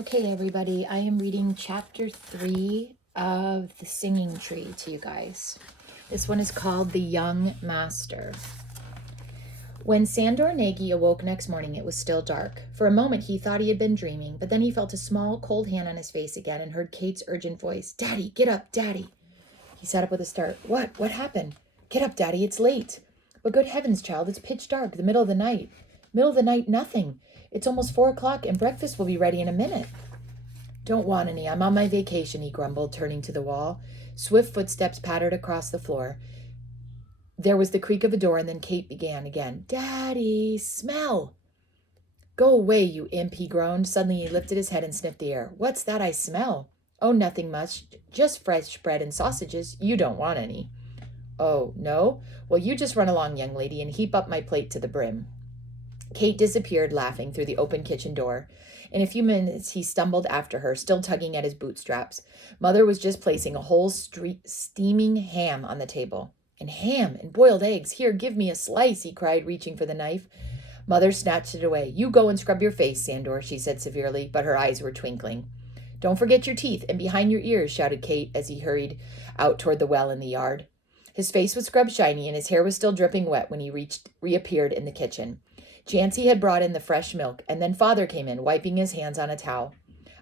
Okay, everybody, I am reading chapter 3 of The Singing Tree to you guys. This one is called The Young Master. When Sandor Nagy awoke next morning, it was still dark. For a moment, he thought he had been dreaming, but then he felt a small, cold hand on his face again and heard Kate's urgent voice. "Daddy, get up, Daddy." He sat up with a start. What? What happened? "Get up, Daddy, it's late." "But good heavens, child, it's pitch dark, the middle of the night." "Middle of the night, nothing. It's almost 4 o'clock and breakfast will be ready in a minute." "Don't want any. I'm on my vacation," he grumbled, turning to the wall. Swift footsteps pattered across the floor. There was the creak of a door, and then Kate began again. "Daddy, smell." "Go away, you imp," he groaned. Suddenly he lifted his head and sniffed the air. "What's that I smell?" "Oh, nothing much. Just fresh bread and sausages. You don't want any." "Oh, no? Well, you just run along, young lady, and heap up my plate to the brim." Kate disappeared, laughing, through the open kitchen door. In a few minutes, he stumbled after her, still tugging at his bootstraps. Mother was just placing a whole steaming ham on the table. "And ham and boiled eggs. Here, give me a slice," he cried, reaching for the knife. Mother snatched it away. "You go and scrub your face, Sandor," she said severely, but her eyes were twinkling. "Don't forget your teeth and behind your ears," shouted Kate as he hurried out toward the well in the yard. His face was scrubbed shiny and his hair was still dripping wet when he reappeared in the kitchen. Jancy had brought in the fresh milk, and then Father came in, wiping his hands on a towel.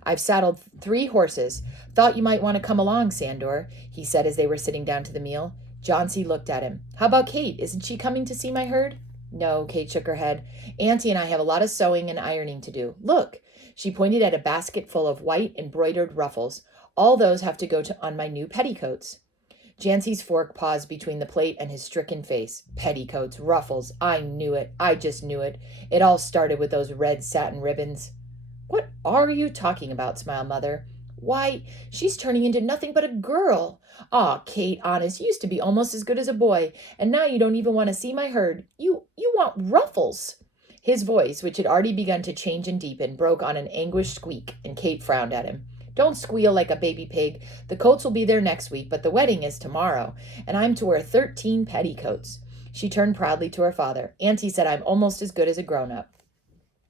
"I've saddled 3 horses. Thought you might want to come along, Sandor," he said as they were sitting down to the meal. Jancy looked at him. "How about Kate? Isn't she coming to see my herd?" "No," Kate shook her head. "Auntie and I have a lot of sewing and ironing to do. Look." She pointed at a basket full of white embroidered ruffles. "All those have to go on my new petticoats." Jancy's fork paused between the plate and his stricken face. "Petticoats, ruffles. I knew it. I just knew it. It all started with those red satin ribbons." "What are you talking about?" smiled Mother. "Why, she's turning into nothing but a girl. Aw, Kate, honest, you used to be almost as good as a boy, and now you don't even want to see my herd. You want ruffles." His voice, which had already begun to change and deepen, broke on an anguished squeak, and Kate frowned at him. "Don't squeal like a baby pig. The coats will be there next week, but the wedding is tomorrow, and I'm to wear 13 petticoats." She turned proudly to her father. "Auntie said I'm almost as good as a grown-up."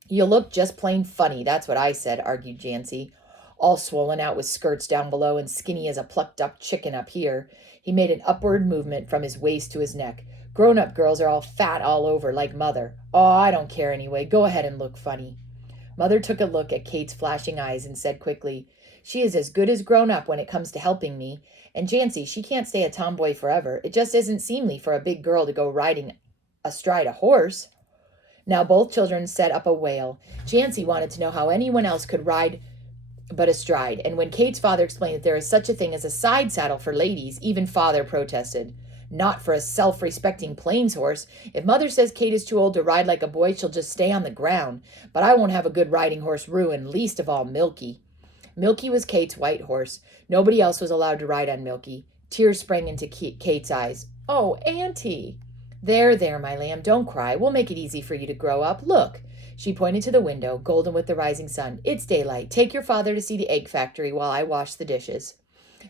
"You look just plain funny, that's what I said," argued Jancy. "All swollen out with skirts down below and skinny as a plucked-up chicken up here." He made an upward movement from his waist to his neck. "Grown-up girls are all fat all over, like Mother. Oh, I don't care anyway. Go ahead and look funny." Mother took a look at Kate's flashing eyes and said quickly, "She is as good as grown up when it comes to helping me. And Jancy, she can't stay a tomboy forever. It just isn't seemly for a big girl to go riding astride a horse." Now both children set up a wail. Jancy wanted to know how anyone else could ride but astride, and when Kate's father explained that there is such a thing as a side saddle for ladies, even Father protested. "Not for a self-respecting plains horse. If Mother says Kate is too old to ride like a boy, she'll just stay on the ground. But I won't have a good riding horse ruined, least of all Milky." Milky was Kate's white horse. Nobody else was allowed to ride on Milky. Tears sprang into Kate's eyes. "Oh, Auntie." "There, there, my lamb, don't cry. We'll make it easy for you to grow up. Look." She pointed to the window, golden with the rising sun. "It's daylight. Take your father to see the egg factory while I wash the dishes."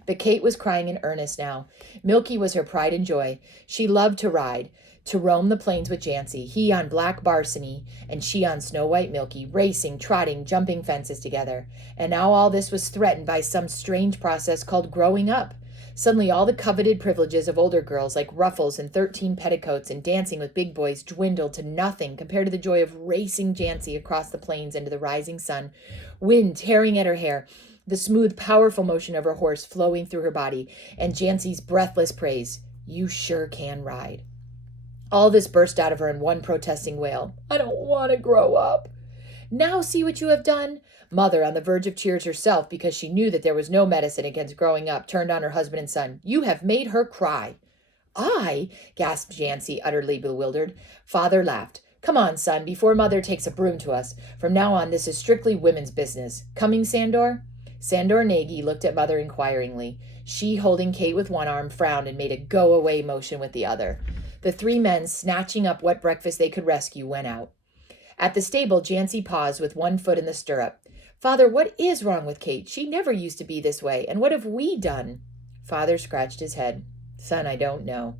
But Kate was crying in earnest now. Milky was her pride and joy. She loved to ride, to roam the plains with Jancy, he on black Barsiny, and she on Snow White Milky, racing, trotting, jumping fences together. And now all this was threatened by some strange process called growing up. Suddenly all the coveted privileges of older girls, like ruffles and 13 petticoats and dancing with big boys, dwindled to nothing compared to the joy of racing Jancy across the plains into the rising sun, wind tearing at her hair, the smooth, powerful motion of her horse flowing through her body, and Jancy's breathless praise. "You sure can ride." All this burst out of her in one protesting wail. "I don't want to grow up." "Now see what you have done." Mother, on the verge of tears herself because she knew that there was no medicine against growing up, turned on her husband and son. "You have made her cry." "I?" gasped Jancy, utterly bewildered. Father laughed. "Come on, son, before Mother takes a broom to us. From now on, this is strictly women's business. Coming, Sandor?" Sandor Nagy looked at Mother inquiringly. She, holding Kate with one arm, frowned and made a go-away motion with the other. The 3 men, snatching up what breakfast they could rescue, went out. At the stable, Jancy paused with one foot in the stirrup. "Father, what is wrong with Kate? She never used to be this way. And what have we done?" Father scratched his head. "Son, I don't know."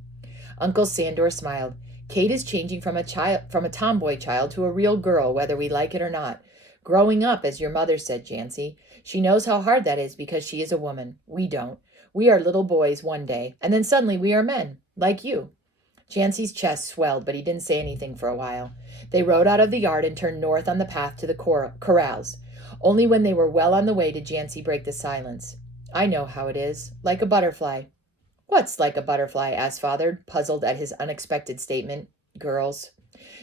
Uncle Sandor smiled. "Kate is changing from a tomboy child to a real girl, whether we like it or not. Growing up, as your mother said, Jancy. She knows how hard that is because she is a woman. We don't. We are little boys one day, and then suddenly we are men, like you." Jancy's chest swelled, but he didn't say anything for a while. They rode out of the yard and turned north on the path to the corrals. Only when they were well on the way did Jancy break the silence. "I know how it is. Like a butterfly." "What's like a butterfly?" asked Father, puzzled at his unexpected statement. "Girls."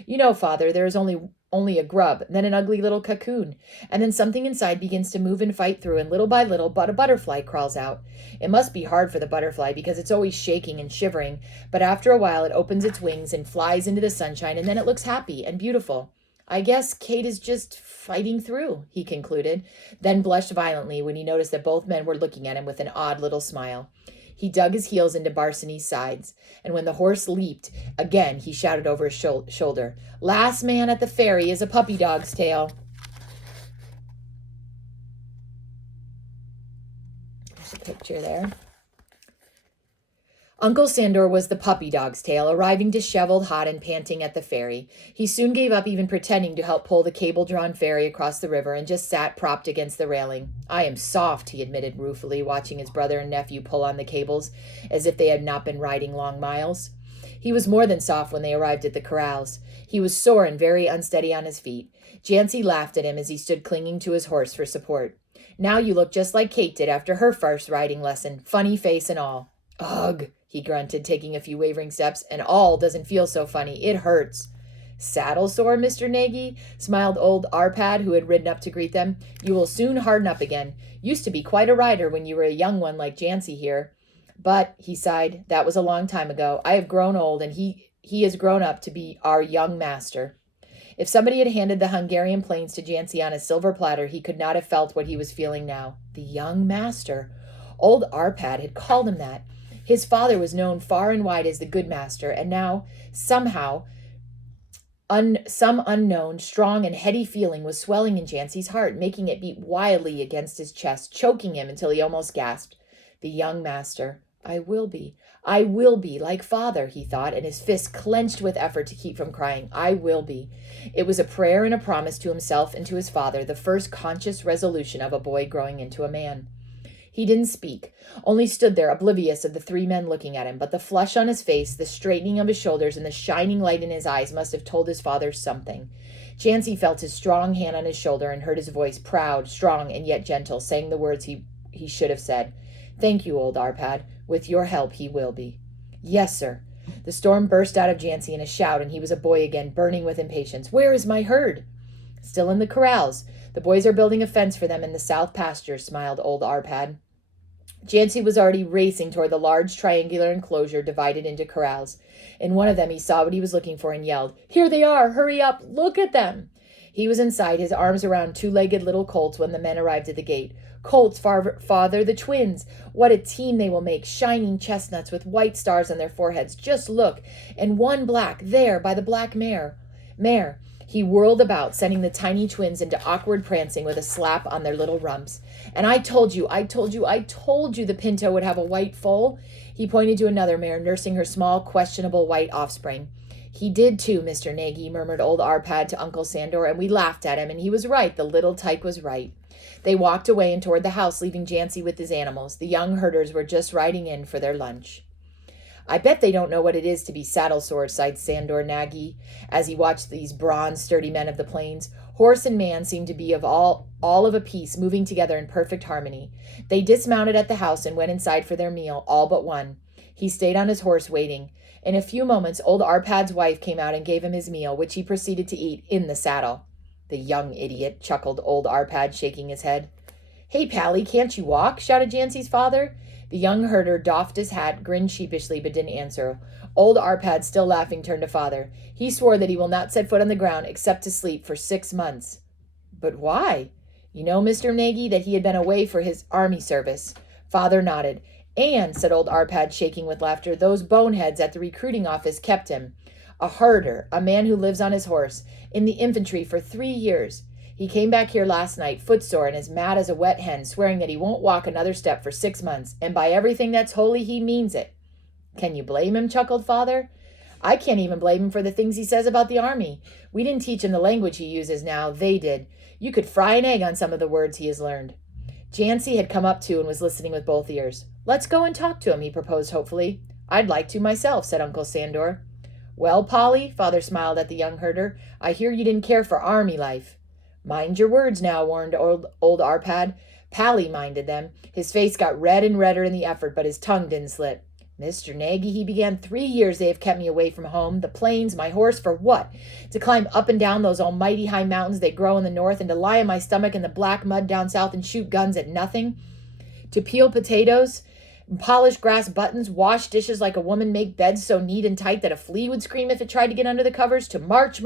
"You know, Father, there is only a grub, then an ugly little cocoon, and then something inside begins to move and fight through, and little by little a butterfly crawls out. It must be hard for the butterfly because it's always shaking and shivering, but after a while it opens its wings and flies into the sunshine, and then it looks happy and beautiful. I guess Kate is just fighting through," he concluded, then blushed violently when he noticed that both men were looking at him with an odd little smile. He dug his heels into Barsany's sides, and when the horse leaped, again he shouted over his shoulder, "Last man at the ferry is a puppy dog's tail." There's a picture there. Uncle Sandor was the puppy dog's tail, arriving disheveled, hot, and panting at the ferry. He soon gave up even pretending to help pull the cable-drawn ferry across the river and just sat propped against the railing. "I am soft," he admitted ruefully, watching his brother and nephew pull on the cables as if they had not been riding long miles. He was more than soft when they arrived at the corrals. He was sore and very unsteady on his feet. Jancy laughed at him as he stood clinging to his horse for support. "Now you look just like Kate did after her first riding lesson, funny face and all." "Ugh," he grunted, taking a few wavering steps, "and all doesn't feel so funny. It hurts." "Saddle sore, Mr. Nagy?" smiled old Arpad, who had ridden up to greet them. "You will soon harden up again. Used to be quite a rider when you were a young one like Jancy here. But," he sighed, "that was a long time ago. I have grown old, and he has grown up to be our young master." If somebody had handed the Hungarian plains to Jancy on a silver platter, he could not have felt what he was feeling now. The young master. Old Arpad had called him that. His father was known far and wide as the good master, and now, somehow, some unknown, strong, and heady feeling was swelling in Jancy's heart, making it beat wildly against his chest, choking him until he almost gasped. The young master. I will be, like father, he thought, and his fists clenched with effort to keep from crying. I will be. It was a prayer and a promise to himself and to his father, the first conscious resolution of a boy growing into a man. He didn't speak, only stood there oblivious of the three men looking at him, but the flush on his face, the straightening of his shoulders, and the shining light in his eyes must have told his father something. Jancy felt his strong hand on his shoulder and heard his voice, proud, strong, and yet gentle, saying the words he should have said. Thank you, old Arpad. With your help, he will be. Yes, sir. The storm burst out of Jancy in a shout, and he was a boy again, burning with impatience. Where is my herd? Still in the corrals. The boys are building a fence for them in the south pasture, smiled old Arpad. Jancy was already racing toward the large triangular enclosure divided into corrals. In one of them he saw what he was looking for and yelled, Here they are! Hurry up! Look at them! He was inside, his arms around two-legged little colts when the men arrived at the gate. Colts, father, the twins! What a team they will make! Shining chestnuts with white stars on their foreheads. Just look! And one black, there, by the black mare. He whirled about, sending the tiny twins into awkward prancing with a slap on their little rumps. And I told you the Pinto would have a white foal. He pointed to another mare, nursing her small, questionable white offspring. He did too, Mr. Nagy, murmured old Arpad to Uncle Sandor, and we laughed at him, and he was right, the little tyke was right. They walked away and toward the house, leaving Jancy with his animals. The young herders were just riding in for their lunch. I bet they don't know what it is to be saddle-sore, sighed Sandor Nagy, as he watched these bronze, sturdy men of the plains. Horse and man seemed to be of all of a piece, moving together in perfect harmony. They dismounted at the house and went inside for their meal, all but one. He stayed on his horse, waiting. In a few moments, old Arpad's wife came out and gave him his meal, which he proceeded to eat in the saddle. The young idiot, chuckled old Arpad, shaking his head. Hey, Pally, can't you walk? Shouted Jancy's father. The young herder doffed his hat, grinned sheepishly, but didn't answer. Old Arpad, still laughing, turned to father. He swore that he will not set foot on the ground except to sleep for 6 months. But why? You know, Mr. Nagy, that he had been away for his army service. Father nodded. And, said old Arpad, shaking with laughter, those boneheads at the recruiting office kept him. A herder, a man who lives on his horse, in the infantry for 3 years. He came back here last night, footsore and as mad as a wet hen, swearing that he won't walk another step for 6 months, and by everything that's holy, he means it. Can you blame him? Chuckled father. I can't even blame him for the things he says about the army. We didn't teach him the language he uses now. They did. You could fry an egg on some of the words he has learned. Jancy had come up too and was listening with both ears. Let's go and talk to him, he proposed hopefully. I'd like to myself, said Uncle Sandor. Well, Polly, Father smiled at the young herder, I hear you didn't care for army life. Mind your words now, warned old Arpad. Pally minded them. His face got red and redder in the effort, but his tongue didn't slip. Mr. Nagy, he began, 3 years they have kept me away from home, the plains, my horse, for what? To climb up and down those almighty high mountains that grow in the north, and to lie on my stomach in the black mud down south and shoot guns at nothing? To peel potatoes, polish grass buttons, wash dishes like a woman, make beds so neat and tight that a flea would scream if it tried to get under the covers? To march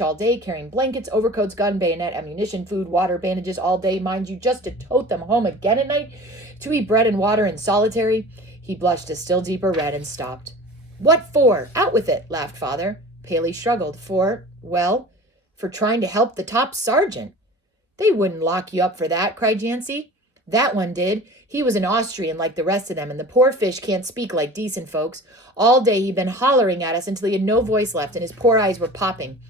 all day, carrying blankets, overcoats, gun, bayonet, ammunition, food, water, bandages all day, mind you, just to tote them home again at night? To eat bread and water in solitary? He blushed a still deeper red and stopped. What for? Out with it, laughed Father. Paley struggled. For trying to help the top sergeant. They wouldn't lock you up for that, cried Jancy. That one did. He was an Austrian like the rest of them, and the poor fish can't speak like decent folks. All day he'd been hollering at us until he had no voice left, and his poor eyes were popping.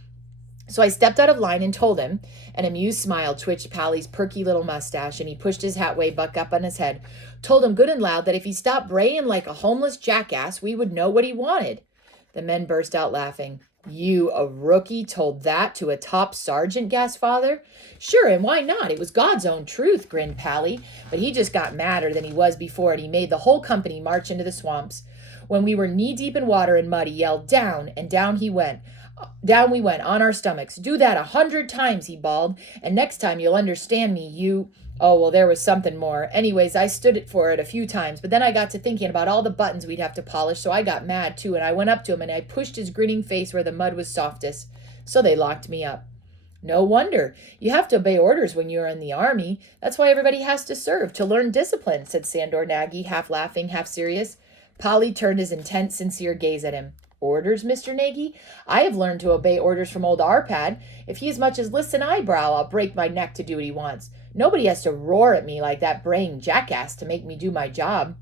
So I stepped out of line and told him. An amused smile twitched Pally's perky little mustache, and he pushed his hat way buck up on his head. Told him good and loud that if he stopped braying like a homeless jackass, we would know what he wanted. The men burst out laughing. You, a rookie, told that to a top sergeant, gasped Father. Sure, and why not? It was God's own truth, grinned Pally. But he just got madder than he was before, and he made the whole company march into the swamps. When we were knee-deep in water and mud, he yelled, down, and down he went. Down we went, on our stomachs. Do that 100 times, he bawled. And next time you'll understand me, you... Oh, well, there was something more. Anyways, I stood it for it a few times, but then I got to thinking about all the buttons we'd have to polish, so I got mad, too, and I went up to him, and I pushed his grinning face where the mud was softest. So they locked me up. No wonder. You have to obey orders when you're in the army. That's why everybody has to serve, to learn discipline, said Sandor Nagy, half laughing, half serious. Polly turned his intent, sincere gaze at him. Orders, Mr. Nagy? I have learned to obey orders from old Arpad. If he as much as lifts an eyebrow, I'll break my neck to do what he wants. Nobody has to roar at me like that braying jackass to make me do my job.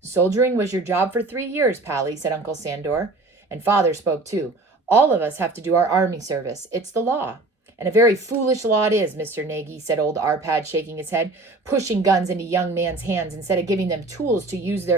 Soldiering was your job for 3 years, Pally, said Uncle Sandor. And Father spoke too. All of us have to do our army service. It's the law. And a very foolish law it is, Mr. Nagy, said old Arpad, shaking his head, pushing guns into young man's hands instead of giving them tools to use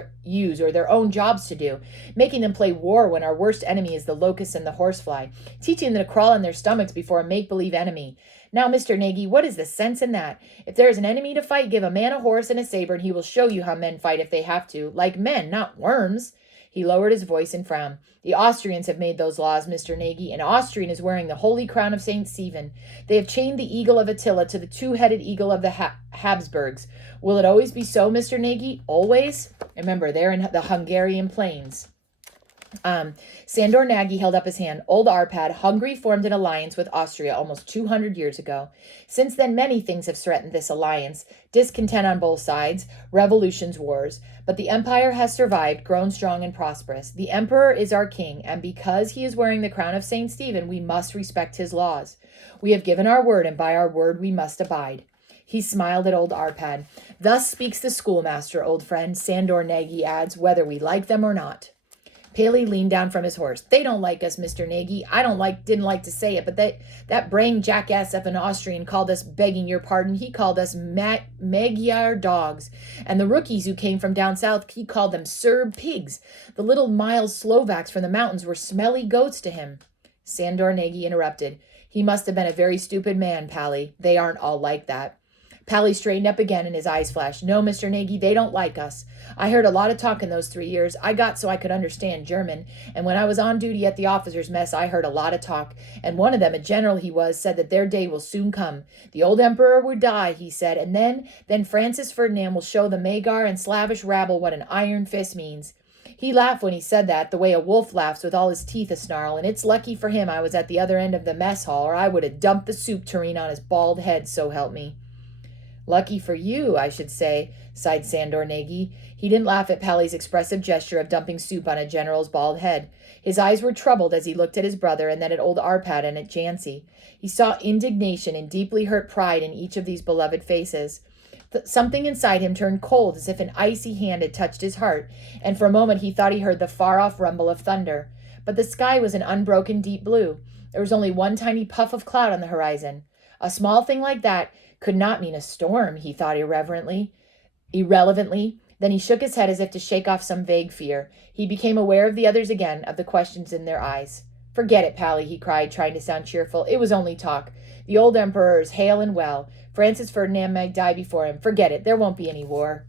or their own jobs to do, making them play war when our worst enemy is the locust and the horsefly, teaching them to crawl on their stomachs before a make-believe enemy. Now, Mr. Nagy, what is the sense in that? If there is an enemy to fight, give a man a horse and a saber, and he will show you how men fight if they have to, like men, not worms. He lowered his voice and frowned. The Austrians have made those laws, Mr. Nagy. An Austrian is wearing the holy crown of St. Stephen. They have chained the eagle of Attila to the two-headed eagle of the Habsburgs. Will it always be so, Mr. Nagy? Always? Remember, they're in the Hungarian plains. Sandor Nagy held up his hand. Old Arpad, Hungary formed an alliance with Austria almost 200 years ago. Since then, many things have threatened this alliance. Discontent on both sides, revolutions, wars. But the empire has survived, grown strong and prosperous. The emperor is our king, and because he is wearing the crown of St. Stephen, we must respect his laws. We have given our word, and by our word we must abide. He smiled at old Arpad. Thus speaks the schoolmaster, old friend, Sandor Nagy adds, whether we like them or not. Paley leaned down from his horse. They don't like us, Mr. Nagy. Didn't like to say it, but that braying jackass of an Austrian called us, begging your pardon, he called us Magyar dogs. And the rookies who came from down south, he called them Serb pigs. The little mild Slovaks from the mountains were smelly goats to him. Sandor Nagy interrupted. He must have been a very stupid man, Pally. They aren't all like that. Pally straightened up again and his eyes flashed. No, Mr. Nagy, they don't like us. I heard a lot of talk in those 3 years. I got so I could understand German. And when I was on duty at the officers' mess, I heard a lot of talk. And one of them, a general he was, said that their day will soon come. The old emperor would die, he said, and then Francis Ferdinand will show the Magyar and Slavish rabble what an iron fist means. He laughed when he said that, the way a wolf laughs with all his teeth a-snarl, and it's lucky for him I was at the other end of the mess hall, or I would have dumped the soup tureen on his bald head, so help me. Lucky for you, I should say, sighed Sandor Nagy. He didn't laugh at Pally's expressive gesture of dumping soup on a general's bald head. His eyes were troubled as he looked at his brother and then at old Arpad and at Jancy. He saw indignation and deeply hurt pride in each of these beloved faces. Something inside him turned cold as if an icy hand had touched his heart, and for a moment he thought he heard the far-off rumble of thunder. but the sky was an unbroken deep blue. There was only one tiny puff of cloud on the horizon. A small thing like that could not mean a storm, he thought irrelevantly. Then he shook his head as if to shake off some vague fear. He became aware of the others again, of the questions in their eyes. Forget it, Pally, he cried, trying to sound cheerful. It was only talk. The old emperor is hale and well. Francis Ferdinand might die before him. Forget it. There won't be any war.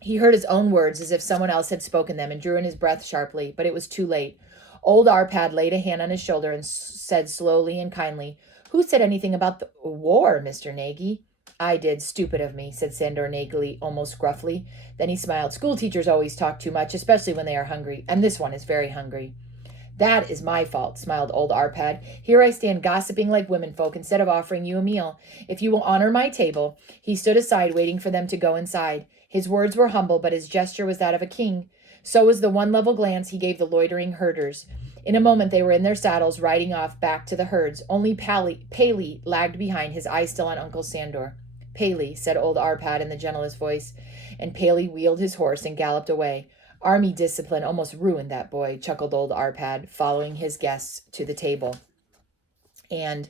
He heard his own words as if someone else had spoken them and drew in his breath sharply, but it was too late. Old Arpad laid a hand on his shoulder and said slowly and kindly, "Who said anything about the war, Mr. Nagy?" "I did. Stupid of me," said Sandor Nagy almost gruffly. Then he smiled. "School teachers always talk too much, especially when they are hungry, and this one is very hungry." "That is my fault," smiled old Arpad. "Here I stand gossiping like womenfolk instead of offering you a meal. If you will honor my table." He stood aside, waiting for them to go inside. His words were humble, but his gesture was that of a king. So was the one level glance he gave the loitering herders. In a moment they were in their saddles, riding off back to the herds. Only Paley lagged behind, his eyes still on Uncle Sandor. "Paley," said old Arpad in the gentlest voice, and Paley wheeled his horse and galloped away. "Army discipline almost ruined that boy," chuckled old Arpad, following his guests to the table. And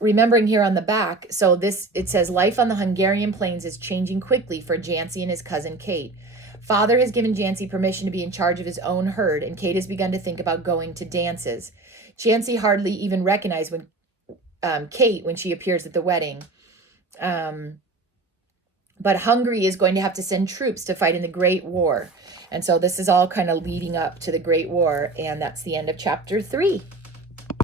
remembering here on the back, so it says, life on the Hungarian plains is changing quickly for Jancy and his cousin Kate. Father has given Jancy permission to be in charge of his own herd, and Kate has begun to think about going to dances. Jancy hardly even recognized Kate when she appears at the wedding. But Hungary is going to have to send troops to fight in the Great War. And so this is all kind of leading up to the Great War. And that's the end of chapter 3.